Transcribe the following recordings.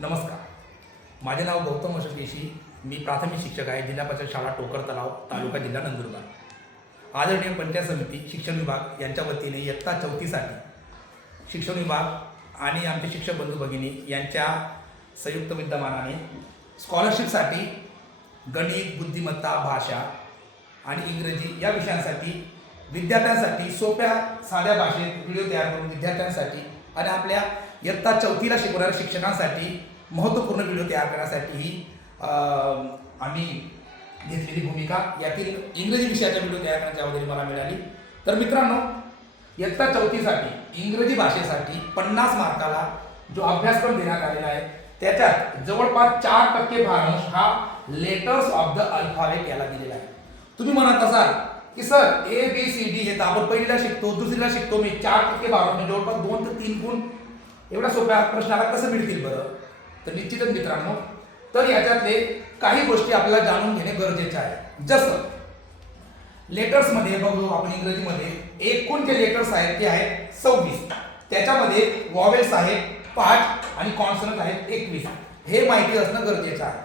नमस्कार. माझे नाव गौतम अशोक देशी. मी प्राथमिक शिक्षक आहे. जिल्हा परिषद शाळा टोकर तलाव, तालुका जिल्हा नंदुरबार. आदरणीय पंचायत समिती शिक्षण विभाग यांच्या वतीने इयत्ता 4थीसाठी शिक्षण विभाग आणि आमचे शिक्षक बंधू भगिनी यांच्या संयुक्त विद्यमानाने स्कॉलरशिपसाठी गणित, बुद्धिमत्ता, भाषा आणि इंग्रजी या विषयांसाठी विद्यार्थ्यांसाठी सोप्या साध्या भाषेत व्हिडिओ तयार करून विद्यार्थ्यांसाठी आणि आपल्या इयत्ता 4थीला शिकवणाऱ्या शिक्षकांसाठी महत्त्वपूर्ण व्हिडिओ तयार करण्यासाठी ही आम्ही घेतलेली भूमिका. यातील इंग्रजी विषयाचा व्हिडिओ तयार करण्याची जबाबदारी मला मिळाली. तर मित्रांनो, इयत्ता 4थीसाठी इंग्रजी भाषेसाठी 50 मार्काला जो अभ्यासक्रम देण्यात आलेला आहे त्याच्यात जवळपास 4% भारांश हा लेटर्स ऑफ द अल्फाबेट याला दिलेला आहे. तुम्ही म्हणत असाल की सर ABCD हे तर आपण पहिलीला शिकतो, दुसरीला शिकतो, मी 4% भारांश जवळपास 2 ते 3 गुण एवढ्या सोप्या प्रश्नाला कसं मिळतील बरं? तर निश्चितच मित्रांनो, तर याच्यातले काही गोष्टी आपल्याला जाणून घेणे गरजेचे आहे. जसं लेटर्समध्ये बघू आपण इंग्रजीमध्ये एकूण जे लेटर्स आहेत ते आहेत 26. त्याच्यामध्ये वॉवेल्स आहेत 5 आणि कॉन्सनंट आहेत 21. हे माहिती असणं गरजेचं आहे.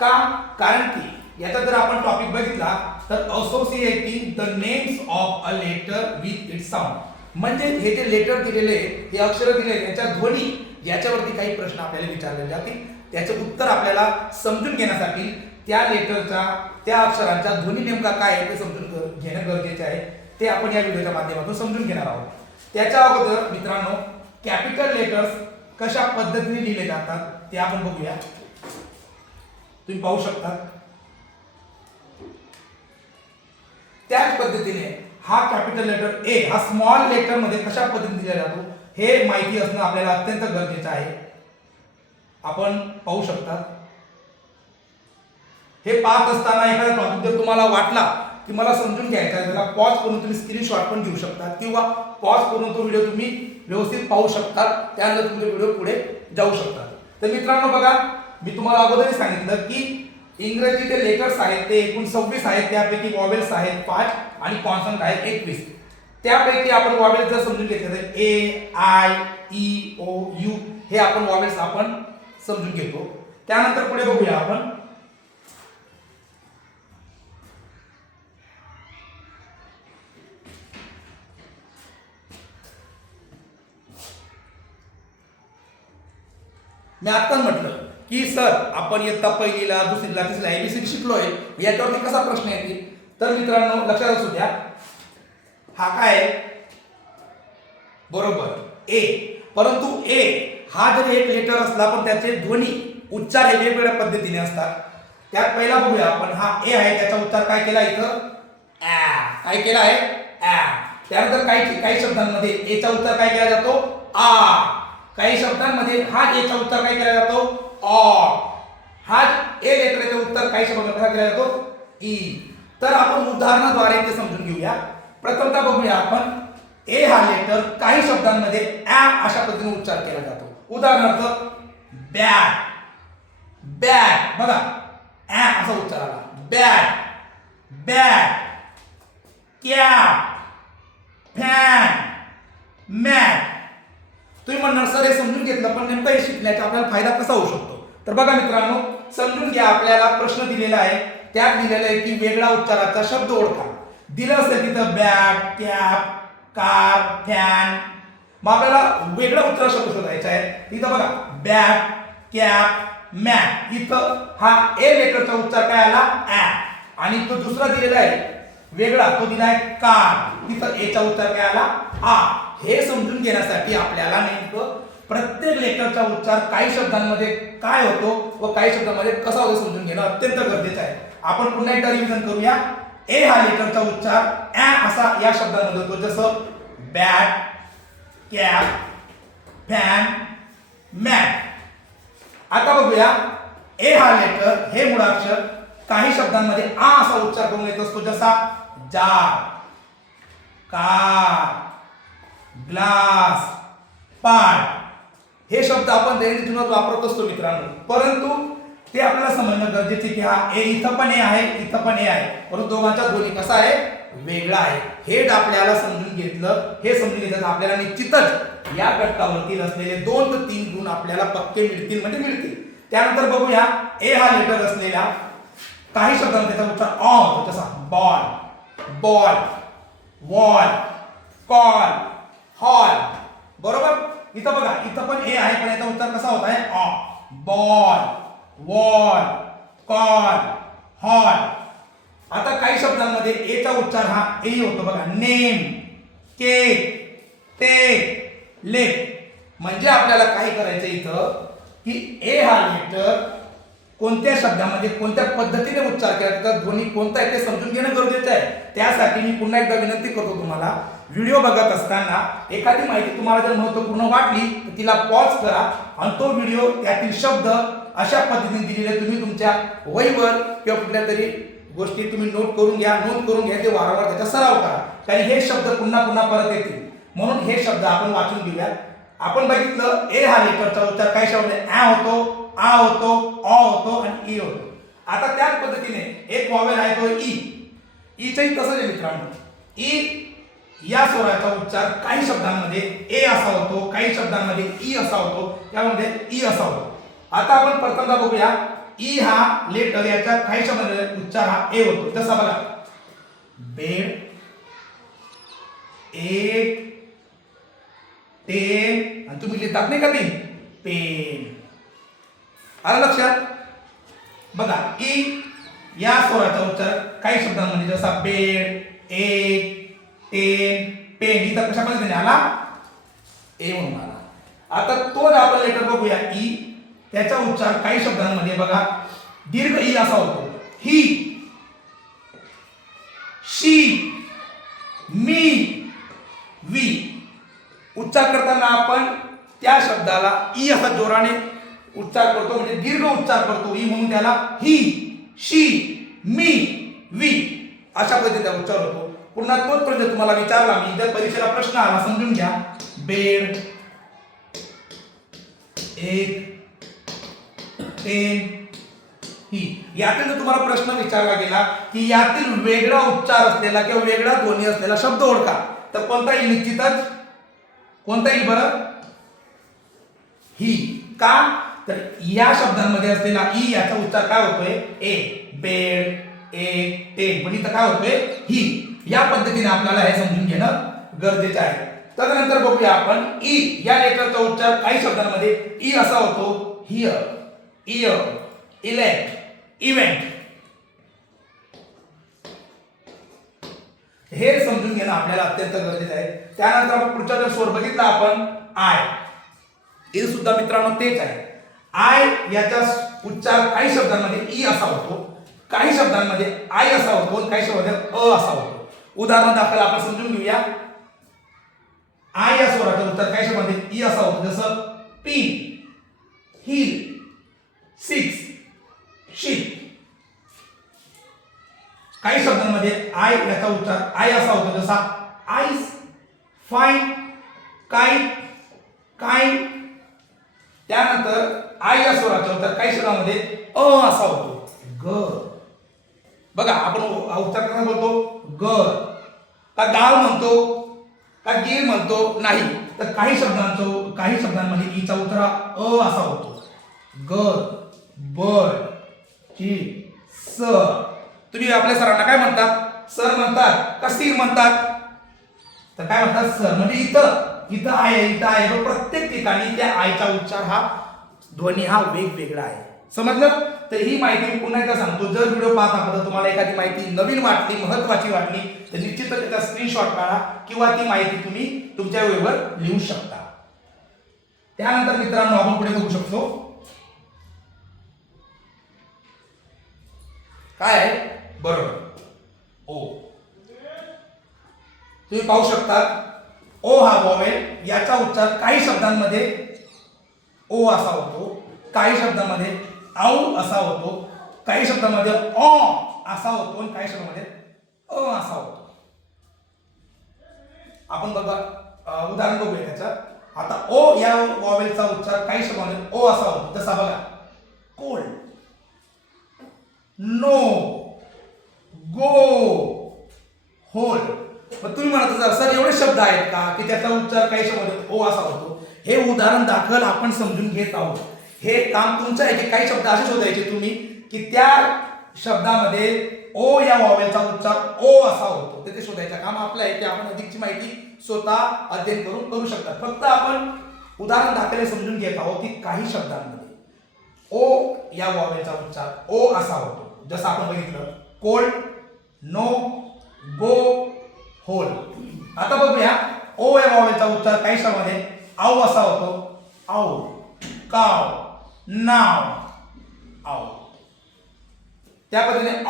का? कारण की याचा जर आपण टॉपिक बघितला तर associating the names of a letter with its sound, म्हणजे हे जे लेटर दिलेले हे अक्षर दिले त्याच्या ध्वनी याच्यावरती काही प्रश्न आपल्याला विचारले जातील. त्याचे उत्तर आपल्याला समजून घेण्यासाठी त्या लेटरचा त्या अक्षरांचा ध्वनी नेमका काय आहे ते समजून घेणं गरजेचे आहे. ते आपण या व्हिडिओच्या माध्यमातून समजून घेणार आहोत. त्याच्या अगोदर मित्रांनो, कॅपिटल लेटर्स कशा पद्धतीने लिहिले जातात ते आपण बघूया. तुम्ही पाहू शकता त्याच पद्धतीने हा कॅपिटल लेटर ए हा स्मॉल लेटर मध्ये कशा पद्धतीने दिला जातो हे माहिती असणं आपल्याला अत्यंत गरजेचं आहे. आपण पाहू शकता हे पाहत असताना एखादा टॉपिक जर तुम्हाला वाटला की मला समजून घ्यायचा आहे, त्याला पॉज करून तुम्ही स्क्रीनशॉट पण घेऊ शकता किंवा पॉज करून तो व्हिडिओ तुम्ही व्यवस्थित पाहू शकता. त्यानंतर तुमचे व्हिडिओ पुढे जाऊ शकतात. तर मित्रांनो बघा, मी तुम्हाला अगोदरच सांगितलं की इंग्रजी जे लेटर्स आहेत ते एकूण 26 आहेत. त्यापैकी वॉवेल्स आहेत 5 आणि कॉन्सनंट आहेत 21. त्यापैकी आपण वॉवेल्स जर समजून घेतले तर A, I, E, O, U हे आपण वॉवेल्स आपण समजून घेतो. त्यानंतर पुढे बघूया आपण मी आता म्हटलं की सर आपण इयत्ता पहिलीला, दुसरीला, तिसरीला ABCD शिकलोय, याच्यावरती कसा प्रश्न येतील? तर मित्रांनो लक्षात असू द्या, हा काय आहे? बरोबर ए. परंतु ए हा जरी एक लेटर असला पण त्याचे ध्वनी उच्चार हे वेगवेगळ्या पद्धतीने असतात. त्यात पहिला बघूया आपण, हा ए आहे त्याचा उच्चार काय केला इथं? ॲ. काय केला आहे? ॲ. त्यानंतर काही शब्दांमध्ये ए चा उच्चार काय केला जातो? आ. काही शब्दांमध्ये हा ए चा उच्चार काय केला जातो? ऑ. हा ए लेटरचा उच्चार काही शब्दांमध्ये काय केला जातो? ई. तर आपण उदाहरणाद्वारे ते समजून घेऊया. प्रथमतः बघूया आपण, ए हा लेटर काही शब्दांमध्ये ॲ अशा पद्धतीने उच्चार केला जातो. उदाहरणार्थ बॅट. बॅट बघा, ॲ असा उच्चार आला. Bat. Bat. Cap. Fan. Mat. तुम्ही म्हणणार सर हे समजून घेतलं पण नेमकं हे शिकण्याचा आपल्याला फायदा कसा होऊ शकतो? तर बघा मित्रांनो, समजून घ्या. आपल्याला प्रश्न दिलेला आहे, त्यात दिलेलं आहे की वेगळा उच्चाराचा शब्द ओळखा. दिलं असेल तिथं बॅट, कॅप, कार, फॅन. मग आपल्याला वेगळा उच्चार शब्द शोधायचा आहे. इथं बघा बॅट, कॅप, मॅट. इथं हा ए लेटरचा उच्चार काय आला? ॲ. आणि तो दुसरा दिलेला आहे वेगळा, तो दिला आहे कार. तिथं ए चा उच्चार काय आला? आ. हे समजून घेण्यासाठी आपल्याला नेमकं प्रत्येक लेटरचा उच्चार काही शब्दांमध्ये काय होतो व काही शब्दांमध्ये कसा होतो समजून घेणं अत्यंत गरजेचं आहे. आपण पुन्हा एकदा रिव्हिजन करूया. ए हा लेटरचा उच्चार ॲ असा या शब्दांमध्ये होतो, जसं बॅट, कॅप, फॅन, मॅट. आता बघूया, ए हा लेटर हे मूळाक्षर काही शब्दांमध्ये आ असा उच्चार करून येत असतो, जसा जार, कार, ग्लास, पाट. हे शब्द आपण दैनंदिन जीवनात वापरत असतो मित्रांनो. परंतु ते आपल्याला समजणं गरजेचे की हा ए इथं पण ए आहे, इथं पण ए आहे, परंतु दोघांचा ध्वनी कसा आहे? वेगळा आहे. हे आपल्याला समजून घेतलं, हे समजून घेतलं तर आपल्याला निश्चितच या घटकावरती असलेले 2 ते 3 गुण आपल्याला पक्के मिळतील म्हणजे मिळतील. त्यानंतर बघूया ए हा लेटर असलेल्या काही शब्दांचा त्याचा उच्चार अ होतो, जसा ball, ball, wall, call, hall. बरोबर. इथं बघा, इथं पण ए आहे पण याचा उच्चार कसा होत आहे अ. Ball, wall, call, hall. आता काही शब्दांमध्ये ए चा उच्चार हा ए होतो बघा. नेम, केक, टेक, लेक. म्हणजे आपल्याला काय करायचं इथं की ए हा लेटर कोणत्या शब्दामध्ये कोणत्या पद्धतीने उच्चार केला त्याचा ध्वनी कोणता आहे ते समजून घेणं गरजेचं आहे. त्यासाठी मी पुन्हा एकदा विनंती करतो तुम्हाला, व्हिडिओ बघत असताना एखादी माहिती तुम्हाला जर महत्त्वपूर्ण वाटली तर तिला पॉज करा आणि तो व्हिडिओ त्यातील शब्द अशा पद्धतीने दिलेले तुम्ही तुमच्या वहीवर किंवा कुठल्या तरी गोष्टी तुम्ही नोट करून घ्या, ते वारंवार त्याचा सराव करा. कारण हे शब्द पुन्हा पुन्हा परत येतील. म्हणून हे शब्द आपण वाचून घेऊया. आपण बघितलं ए हा लेटरचा उच्चार काही शब्द आ होतो, आ होतो, अ होतो आणि ई होतो. आता त्याच पद्धतीने एक वॉवेल आहे तो ई. ईचंही तसंच आहे मित्रांनो. ई या स्वराचा उच्चार काही शब्दांमध्ये ए असा होतो, काही शब्दांमध्ये ई असा होतो, त्यामध्ये ई असा होतो. आता आपण प्रथमतः बघूया ई हा लेटर याच्या काही शब्दांमध्ये उच्चार हा ए होतो. जसा बघा बेड, एक, टेन आणि तुम्ही लिहितात नाही का ते पेन. आलं लक्षात. बघा ई या स्वराचा उच्चार काही शब्दांमध्ये जसा बेड, एक, टेन, पेन इथं कशा पद्धतीने आला ए म्हणून आला. आता तोच आपण लेटर बघूया ई. त्याचा उच्चार काही शब्दांमध्ये बघा दीर्घ ई असा होतो. ही, शी, मी, वी. उच्चार करताना आपण त्या शब्दाला ई असा जोराने उच्चार करतो म्हणजे दीर्घ उच्चार करतो. ई म्हणून त्याला ही, शी, मी, वी अशा पद्धतीचा उच्चार होतो. पुन्हा तोच प्रश्न तुम्हाला विचारला मी, जर परीक्षेला प्रश्न आला समजून घ्या. बेड, एक, टेन, ही. यातील जर तुम्हाला प्रश्न विचारला गेला की यातील वेगळा उच्चार असलेला किंवा वेगळा ध्वनी असलेला शब्द ओळखा, तर कोणता येईल? निश्चितच कोणता येईल बरं? ही. का तर या शब्दांमध्ये असलेला ई याचा उच्चार काय होतोय ए. बेड, एक, टेन पण इथं काय होतोय ही. या पद्धतीने आपल्याला हे समजून घेणं गरजेचं आहे. तदनंतर बघूया आपण ई या लेटरचा उच्चार काही शब्दांमध्ये ई असा होतो. Here, year, elect, event. हे समजून घेणं आपल्याला अत्यंत गरजेचं आहे. त्यानंतर आपण पुढचा जर स्वर बघितला आपण आय. हे सुद्धा मित्रांनो तेच आहे. आय याचा उच्चार काही शब्दांमध्ये ई असा होतो, काही शब्दांमध्ये आय असा होतो, काही शब्दांमध्ये अ असा होतो. उदाहरण दाखल आपण समजून घेऊया. आय या स्वराचा उच्चार काही शब्दांमध्ये ई असा होतो, जसं पिन, हिल, सिक्स, शीप. काही शब्दांमध्ये आय याचा उच्चार आय असा होतो, जसा आईस, फाईन, काइट, काइंड. त्यानंतर आय या स्वराचा उच्चार काही शब्दांमध्ये अ असा होतो, ग. बघा आपण उच्चार करताना बोलतो गर का गाल म्हणतो का गिर म्हणतो नाही, तर काही शब्दांमध्ये ईचा उच्चार अ असा होतो. गर, बर्ड, चिट, सर. तुम्ही आपल्या सरांना काय म्हणतात? सर म्हणतात का सीर म्हणतात? तर काय म्हणतात? सर. म्हणजे इथं आहे, इथं आहे. पण प्रत्येक ठिकाणी त्या आयचा उच्चार हा ध्वनी हा वेगवेगळा आहे. समजलं? तर ही माहिती मी पुन्हा एकदा सांगतो. जर व्हिडिओ पाहत आहात तुम्हाला एखादी माहिती नवीन वाटली, महत्त्वाची वाटली तर निश्चितच त्याचा स्क्रीनशॉट काढा किंवा ती माहिती तुम्ही तुमच्या वहीवर लिहू शकता. त्यानंतर मित्रांनो आपण पुढे बघू शकतो काय आहे? बरोबर ओ. तुम्ही पाहू शकता ओ हा वॉवेल याचा उच्चार काही शब्दांमध्ये ओ असा होतो, काही शब्दांमध्ये आऊ असा होतो, काही शब्दांमध्ये अ असा होतो आणि काही शब्दांमध्ये अ असा होतो. आपण बघा उदाहरण बघूया त्याचं. आता ओ या वॉवेलचा उच्चार काही शब्दांमध्ये ओ असा होतो, जसा बघा कोल्ड, नो, गो, होल. मग तुम्ही म्हणत असाल सर एवढे शब्द आहेत का की त्याचा उच्चार काही शब्द ओ असा होतो. हे उदाहरण दाखल आपण समजून घेत आहोत. हे काम तुमचं आहे की काही शब्द असे शोधायचे तुम्ही की त्या शब्दामध्ये ओ या वावेलचा उच्चार ओ असा होतो. ते शोधायचं काम आपलं आहे की आपण अधिकची माहिती स्वतः अध्ययन करून करू शकता. फक्त आपण उदाहरण दाखल समजून घेत आहोत की काही शब्दांमध्ये ओ या वावेलचा उच्चार ओ असा होतो. जसं आपण बघितलं कोल्ड, नो, गो, होल. आता बघूया ओ या वावेलचा उच्चार काही शब्दामध्ये आऊ असा होतो. आऊ, काव, नाव, आऊ. त्या पद्धतीने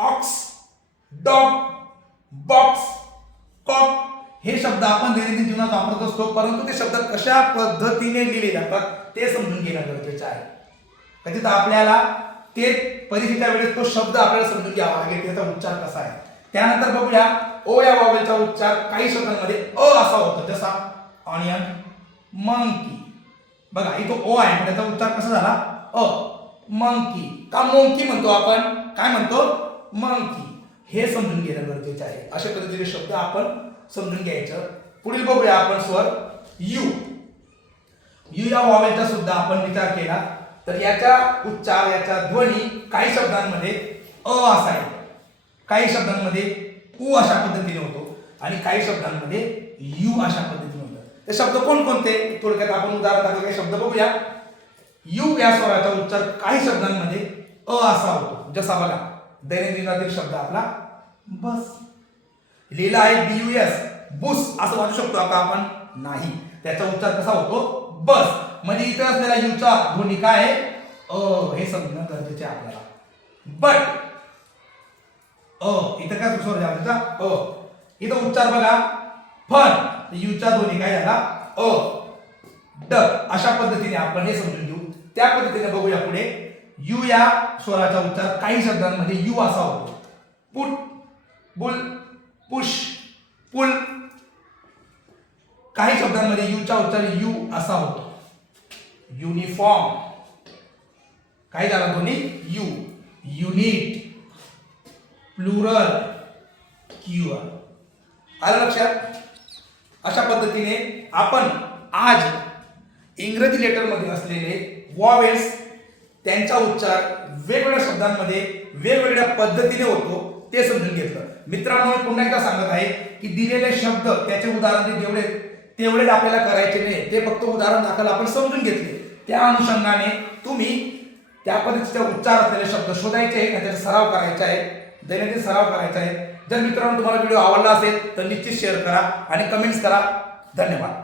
ऑक्स, डॉग, बॉक्स, कॉक हे शब्द आपण दैनंदिन जीवनात वापरत असतो. परंतु ते शब्द कशा पद्धतीने लिहिले जातात ते समजून घेणं गरजेचं आहे. कधीच आपल्याला ते परीक्षेच्या वेळेस तो शब्द आपल्याला समजून घ्यावा लागेल त्याचा उच्चार कसा आहे. त्यानंतर बघूया ओ या वावेलचा उच्चार काही शब्दांमध्ये अ असा होतो. जसा ऑनियन, मंकी. बघा इथं ओ आहे पण त्याचा उच्चार कसा झाला अ. मंकी का मोंकी म्हणतो आपण, काय म्हणतो मंकी. हे समजून घेणं गरजेचं आहे. अशा पद्धतीचे शब्द आपण समजून घ्यायचं. पुढील बघूया आपण स्वर यू. यू या वावेलचा सुद्धा आपण विचार केला तर याचा उच्चार याचा ध्वनी काही शब्दांमध्ये अ असा आहे, काही शब्दांमध्ये उ अशा पद्धतीने होतो आणि काही शब्दांमध्ये यू अशा पद्धतीने होतं. ते शब्द कोणकोणते थोडक्यात आपण उदाहरण दाखल काही शब्द बघूया. यू या स्वराचा उच्चार काही शब्दांमध्ये अ असा होतो. जसा बघा दैनंदिनातील शब्द आपला बस. लिहिला आहे BUS, बुस असं वाचू शकतो का आपण? नाही. त्याचा उच्चार कसा होतो बस. म्हणजे इथे असलेला यूचा ध्वनी काय आहे अ. हे समजणं गरजेचे आहे आपल्याला. बट इथं काय स्वर आहे त्याचा अ. इथं उच्चार बघा फन, यूचा ध्वनी काय झाला अ. ड अशा पद्धतीने आपण हे समजून घेऊ. त्या पद्धतीने बघूया पुढे. यू या स्वराचा उच्चार काही शब्दांमध्ये यू असा होतो. पुट, बुल, पुश, पुल. काही शब्दांमध्ये यूचा उच्चार यू असा होतो. युनिफॉर्म काय झाला दोन्ही यू. Unit, plural, cure. आलं लक्षात? अशा पद्धतीने आपण आज इंग्रजी लेटरमध्ये असलेले वॉवेल्स त्यांचा उच्चार वेगवेगळ्या शब्दांमध्ये वेगवेगळ्या पद्धतीने होतो ते समजून घेतलं. मित्रांनो मी पुन्हा एकदा सांगत आहे की दिलेले शब्द त्याचे उदाहरण तेवढे आपल्याला करायचे नाही. ते फक्त उदाहरण दाखल आपण समजून घेतले. त्या अनुषंगाने तुम्ही त्या पद्धतीचा उच्चार असलेले शब्द शोधायचे आहे, त्याचा सराव करायचा आहे, दैनंदिन सराव करायचा आहे. जर मित्रांनो तुम्हाला व्हिडिओ आवडला असेल तर निश्चित शेअर करा आणि कमेंट्स करा. धन्यवाद.